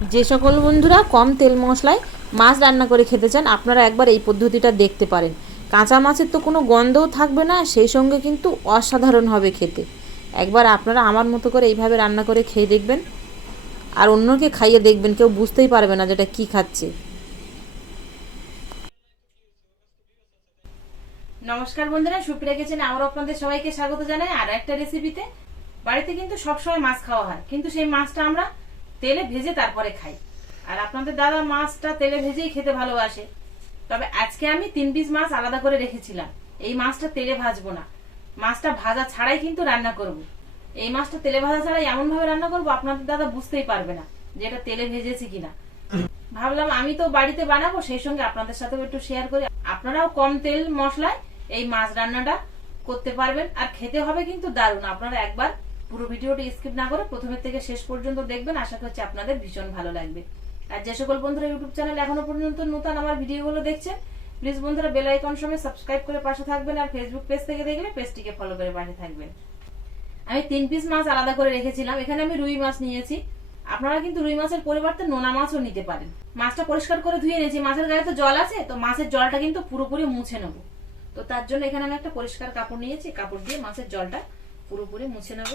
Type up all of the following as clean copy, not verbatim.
যে সকল বন্ধুরা কম তেল মশলায় মাছ রান্না করে খেতে চান আপনারা একবার এই পদ্ধতিটা দেখতে পারেন। কাঁচা মাছের তো কোনো গন্ধও থাকবে না, সেই সঙ্গে কিন্তু অসাধারণ হবে খেতে। একবার আপনারা আমার মতো করে এইভাবে রান্না করে খেয়ে দেখবেন, আর অন্যকে খাইয়ে দেখবেন, কেউ বুঝতেই পারবে না যেটা কী খাচ্ছে। নমস্কার বন্ধুরা, সুপ্রিয়া কিচেনে আবারও আপনাদের সবাইকে স্বাগত জানাই আর একটা রেসিপিতে। বাড়িতে কিন্তু সবসময় মাছ খাওয়া হয়, কিন্তু সেই মাছটা আমরা তেলে ভেজে তারপরে খাই। আর আপনাদের দাদা মাছটা তেলে ভেজেই খেতে ভালোবাসে। তবে আজকে আমি 3 পিস মাছ আলাদা করে রেখেছিলাম। এই মাছটা তেলে ভাজবো না, মাছটা ভাজা ছাড়াই কিন্তু রান্না করব। এই মাছটা তেলে ভাজা ছাড়াই এমন ভাবে রান্না করব আপনাদের দাদা বুঝতেই পারবে না যে এটা তেলে ভেজেছি কিনা। ভাবলাম আমি তো বাড়িতে বানাবো, সেই সঙ্গে আপনাদের সাথেও একটু শেয়ার করি। আপনারাও কম তেল মশলায় এই মাছ রান্নাটা করতে পারবেন, আর খেতে হবে কিন্তু দারুণ। আপনারা একবার পুরো ভিডিওটি স্কিপ না করে প্রথমের থেকে শেষ পর্যন্ত দেখবেন, আশা করছি আপনাদের ভীষণ ভালো লাগবে। আর যে সকল বন্ধুরা ইউটিউব চ্যানেল এখনো পর্যন্ত নতুন আমার ভিডিওগুলো দেখছেন, প্লিজ বন্ধুরা বেল আইকন সমেত সাবস্ক্রাইব করে পাশে থাকবেন, আর ফেসবুক পেজ থেকে দেখলে পেজটিকে ফলো করে পাশে থাকবেন। আমি 3 পিস মাছ আলাদা করে রেখেছিলাম। এখানে আমি রুই মাছ নিয়েছি, আপনারা কিন্তু রুই মাছের পরিবর্তে নোনা মাছও নিতে পারেন। মাছটা পরিষ্কার করে ধুয়ে নিয়েছি, মাছের গায়ে তো জল আছে, তো মাছের জলটা কিন্তু পুরোপুরি মুছে নেব। তো তার জন্য এখানে আমি একটা পরিষ্কার কাপড় নিয়েছি, কাপড় দিয়ে মাছের জলটা পুরোপুরি মুছে নেব।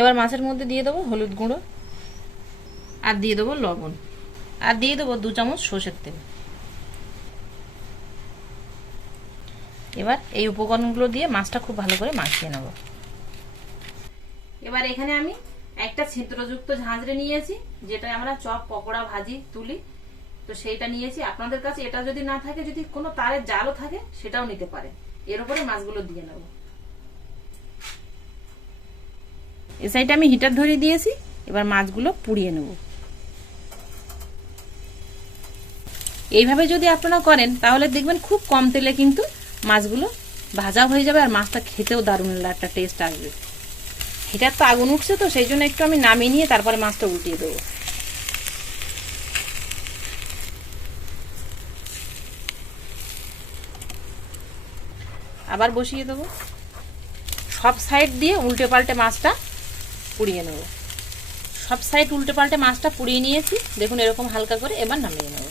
এবার মাছের মধ্যে দিয়ে দেবো হলুদ গুঁড়ো, আর দিয়ে দেবো লবণ, আর দিয়ে দেবো 2 চামচ সর্ষের তেল। এবার এই উপকরণগুলো দিয়ে মাছটা খুব ভালো করে মাখিয়ে নেব। এবার এখানে আমি একটা ছিদ্রযুক্ত ঝাঁঝরি নিয়েছি, যেটা আমরা চপ পকোড়া ভাজি তুলি, তো সেইটা নিয়েছি। আপনাদের কাছে এটা যদি না থাকে, যদি কোনো তারের জালও থাকে সেটাও নিতে পারে। এর উপরে মাছগুলো দিয়ে নেব। এই সাইডে আমি হিটার ধরিয়ে দিয়েছি, এবার মাছগুলো পুড়িয়ে নেব। এইভাবে যদি আপনারা করেন তাহলে দেখবেন খুব কম তেলে কিন্তু মাছগুলো ভাজা হয়ে যাবে, আর মাছটা খেতেও দারুণ একটা টেস্ট আসবে। হিটার তো আগুন উঠছে, তো সেই জন্য একটু আমি নামিয়ে নিয়ে তারপরে মাছটা উল্টিয়ে দেবো। আবার বসিয়ে দেবো। সব সাইড দিয়ে উল্টে পাল্টে মাছটা পুড়িয়ে নেব। সব সাইড উল্টে পাল্টে মাছটা পুড়িয়ে নিয়েছি, দেখুন এরকম হালকা করে। এবার নামিয়ে নেব।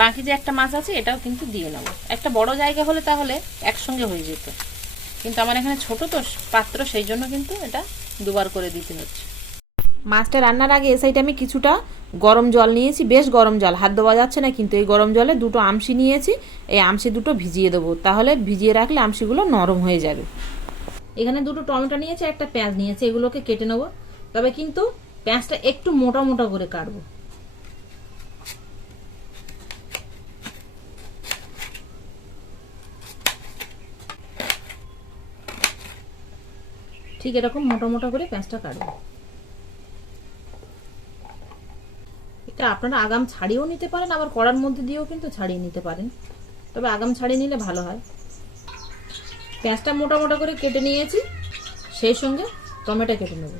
বাকি যে একটা মাছ আছে এটাও কিন্তু দিয়ে নেব। একটা বড় জায়গা হলে তাহলে একসঙ্গে হয়ে যেত, কিন্তু আমার এখানে ছোট তো পাত্র, সেই জন্য কিন্তু এটা দুবার করে দিতে হচ্ছে। মাছটা রান্নার আগে এ সাইডে আমি কিছুটা গরম জল নিয়েছি, বেশ গরম জল, হাত দেওয়া যাচ্ছে না কিন্তু। এই গরম জলে 2টো আমশি নিয়েছি, এই আমশি 2টো ভিজিয়ে দেবো, তাহলে ভিজিয়ে রাখলে আমশিগুলো নরম হয়ে যাবে। এখানে 2টো টমেটো নিয়েছি, একটা পেঁয়াজ নিয়েছি, এগুলোকে কেটে নেবো। তবে কিন্তু পেঁয়াজটা একটু মোটা মোটা করে কাটবো। ঠিক এরকম মোটা মোটা করে পেঁয়াজটা কাটবো। এটা আপনারা আগাম ছাড়িয়েও নিতে পারেন, আবার কড়ার মধ্যে দিয়েও কিন্তু ছাড়িয়ে নিতে পারেন, তবে আগাম ছাড়িয়ে নিলে ভালো হয়। পেঁয়াজটা মোটা মোটা করে কেটে নিয়েছি, সেই সঙ্গে টমেটো কেটে নেব।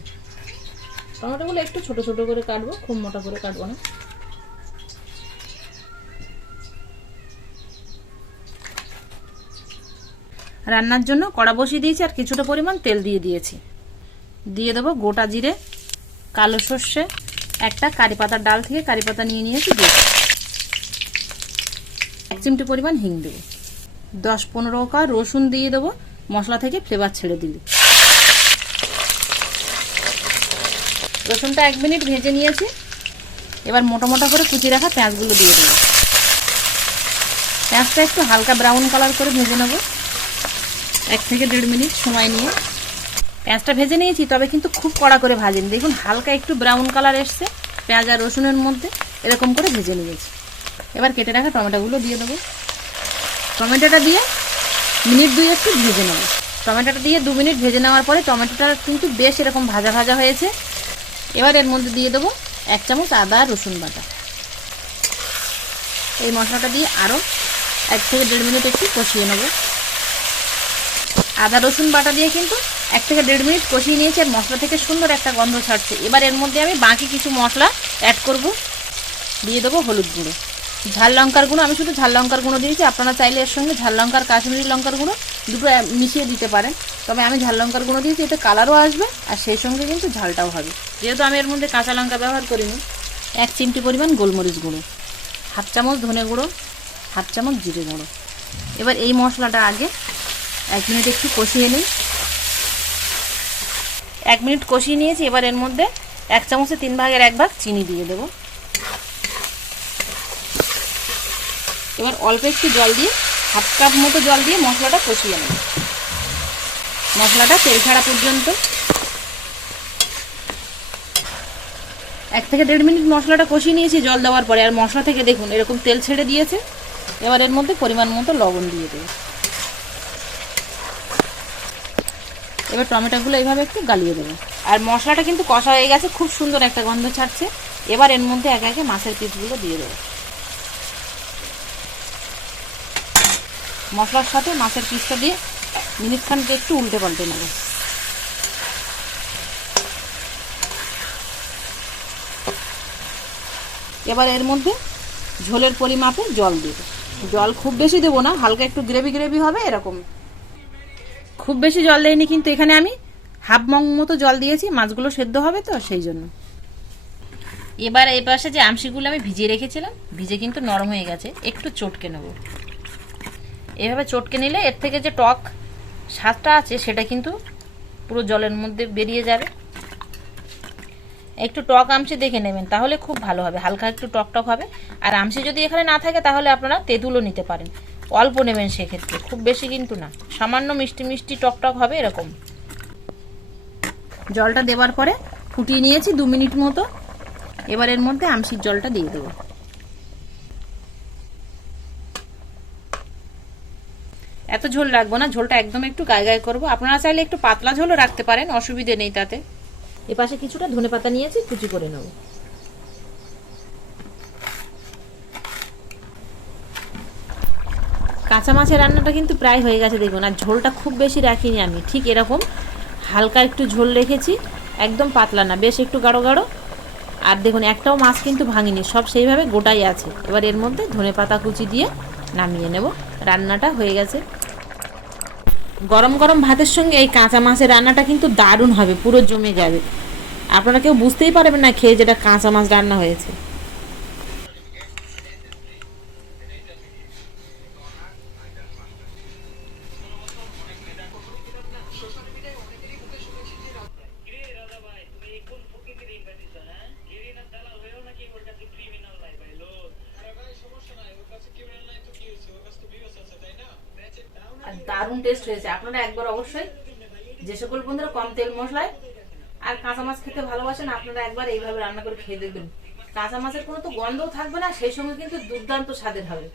টমেটোগুলো একটু ছোট ছোট করে কাটবো, খুব মোটা করে কাটবো না। রান্নার জন্য কড়া বসিয়ে দিয়েছি, আর কিছুটা পরিমাণ তেল দিয়ে দিয়েছি। দিয়ে দেবো গোটা জিরে, কালো সর্ষে, একটা কারি পাতার ডাল থেকে কারি পাতা নিয়ে নিয়েছি, দিয়ে 1 চিমটি পরিমাণ হিং দেবো। 10-15 কোয়া রসুন দিয়ে দেবো, মশলা থেকে ফ্লেভার ছেড়ে দিলে। রসুনটা 1 মিনিট ভেজে নিয়েছি। এবার মোটা মোটা করে কুচিয়ে রাখা পেঁয়াজগুলো দিয়ে দেবো। পেঁয়াজটা একটু হালকা ব্রাউন কালার করে ভেজে নেব, 1 থেকে 1.5 মিনিট সময় নিয়ে। পেঁয়াজটা ভেজে নিয়েছি, তবে কিন্তু খুব কড়া করে ভাজিনি। দেখুন হালকা একটু ব্রাউন কালার এসছে পেঁয়াজ আর রসুনের মধ্যে, এরকম করে ভেজে নিয়েছি। এবার কেটে রাখা টমেটোগুলো দিয়ে দেবো। টমেটোটা দিয়ে মিনিট 2 একটু ভেজে নেব। টমেটোটা দিয়ে 2 মিনিট ভেজে নেওয়ার পরে টমেটোটা কিন্তু বেশ এরকম ভাজা ভাজা হয়েছে। এবার এর মধ্যে দিয়ে দেবো 1 চামচ আদা রসুন বাটা। এই মশলাটা দিয়ে আরও 1 থেকে 1.5 মিনিট একটু কষিয়ে নেব। আদা রসুন বাটা দিয়ে কিন্তু 1 থেকে 1.5 মিনিট কষিয়ে নিয়েছি, আর মশলা থেকে সুন্দর একটা গন্ধ ছাড়ছে। এবার এর মধ্যে আমি বাকি কিছু মশলা অ্যাড করব। দিয়ে দেবো হলুদ গুঁড়ো, ঝাল লঙ্কার গুঁড়ো, আমি শুধু ঝাল লঙ্কার গুঁড়ো দিয়েছি, আপনারা চাইলে এর সঙ্গে ঝাল লঙ্কার কাশ্মীরি লঙ্কার গুঁড়ো দুটো মিশিয়ে দিতে পারেন, তবে আমি ঝাল লঙ্কার গুঁড়ো দিয়েছি, এতে কালারও আসবে আর সেই সঙ্গে কিন্তু ঝালটাও হবে। যেহেতু আমি এর মধ্যে কাঁচা লঙ্কা ব্যবহার করিনি, 1 চিমটি পরিমাণ গোলমরিচ গুঁড়ো, 1/2 চামচ ধনে গুঁড়ো, 1/2 চামচ জিরে গুঁড়ো। এবার এই মশলাটা আগে 1 মিনিট একটু কষিয়ে নিই। 1 মিনিট কষিয়ে নিয়েছি। এবার এর মধ্যে 1 চামচে 3 ভাগের 1 ভাগ চিনি দিয়ে দেব। এবার অল্প একটু জল দিয়ে, 1/2 কাপ মতো জল দিয়ে মশলাটা কষিয়ে নেব, মশলাটা তেল ছাড়া পর্যন্ত। 1 থেকে 1.5 মিনিট মশলাটা কষিয়ে নিয়েছি জল দেওয়ার পরে, আর মশলা থেকে দেখুন এরকম তেল ছেড়ে দিয়েছে। এবার এর মধ্যে পরিমাণ মতো লবণ দিয়ে দেব। এবার টমেটোগুলো এইভাবে একটু গালিয়ে দেবো। আর মশলাটা কিন্তু কষা হয়ে গেছে, খুব সুন্দর একটা গন্ধ ছাড়ছে। এবার এর মধ্যে একে একে মাছের পিসগুলো দিয়ে দেবো। মশলার সাথে মাছের পিসটা দিয়ে মিনিট খানেক একটু উল্টে পাল্টে নেব। এবার এর মধ্যে ঝোলের পরিমাপে জল দেব। জল খুব বেশি দেবো না, হালকা একটু গ্রেভি গ্রেভি হবে এরকম। খুব বেশি জল দেয়নি, কিন্তু এখানে আমি 1/2 মগ মতো জল দিয়েছি, মাছগুলো সেদ্ধ হবে তো সেই জন্য। এবার এই পাশে যে আমশিগুলো আমি ভিজিয়ে রেখেছিলাম, ভিজে কিন্তু নরম হয়ে গেছে, একটু চটকে নেব। এভাবে চটকে নিলে এর থেকে যে টক স্বাদটা আছে সেটা কিন্তু পুরো জলের মধ্যে বেরিয়ে যাবে। একটু টক আমশি দেখে নেবেন, তাহলে খুব ভালো হবে, হালকা একটু টক টক হবে। আর আমশি যদি এখানে না থাকে তাহলে আপনারা তেঁতুলও নিতে পারেন, অল্প নেবেন সেক্ষেত্রে, খুব বেশি কিন্তু না, সামান্য মিষ্টি মিষ্টি টক টক হবে এরকম। জলটা দেওয়ার পরে ফুটিয়ে নিয়েছি 2 মিনিট মতো। এবার এর মধ্যে আমশির জলটা দিয়ে দেবো। এত ঝোল রাখবো না, ঝোলটা একদম একটু গায়ে গায়ে করবো। আপনারা চাইলে একটু পাতলা ঝোলও রাখতে পারেন, অসুবিধে নেই তাতে। এপাশে কিছুটা ধনেপাতা নিয়েছি, কুচি করে নেব। কাঁচা মাছের রান্নাটা কিন্তু প্রায় হয়ে গেছে দেখুন, আর ঝোলটা খুব বেশি রাখিনি আমি, ঠিক এরকম হালকা একটু ঝোল রেখেছি, একদম পাতলা না, বেশ একটু গাঢ় গাঢ়। আর দেখুন একটাও মাছ কিন্তু ভাঙিনি, সব সেইভাবে গোটাই আছে। এবার এর মধ্যে ধনেপাতা কুচি দিয়ে নামিয়ে নেব। রান্নাটা হয়ে গেছে। গরম গরম ভাতের সঙ্গে এই কাঁচা মাছের রান্নাটা কিন্তু দারুণ হবে, পুরো জমে যাবে, আপনারা কেউ বুঝতেই পারবেন না খেয়ে যেটা কাঁচা মাছ রান্না হয়েছে। আর দারুণ টেস্ট হয়েছে। আপনারা একবার অবশ্যই, যে সকল বন্ধুরা কম তেল মশলায় আর কাঁচা মাছ খেতে ভালোবাসেন, আপনারা একবার এইভাবে রান্না করে খেয়ে দেখবেন। কাঁচা মাছের কোনো তো গন্ধও থাকবে না, সেই সঙ্গে কিন্তু দুর্দান্ত স্বাদের হবে।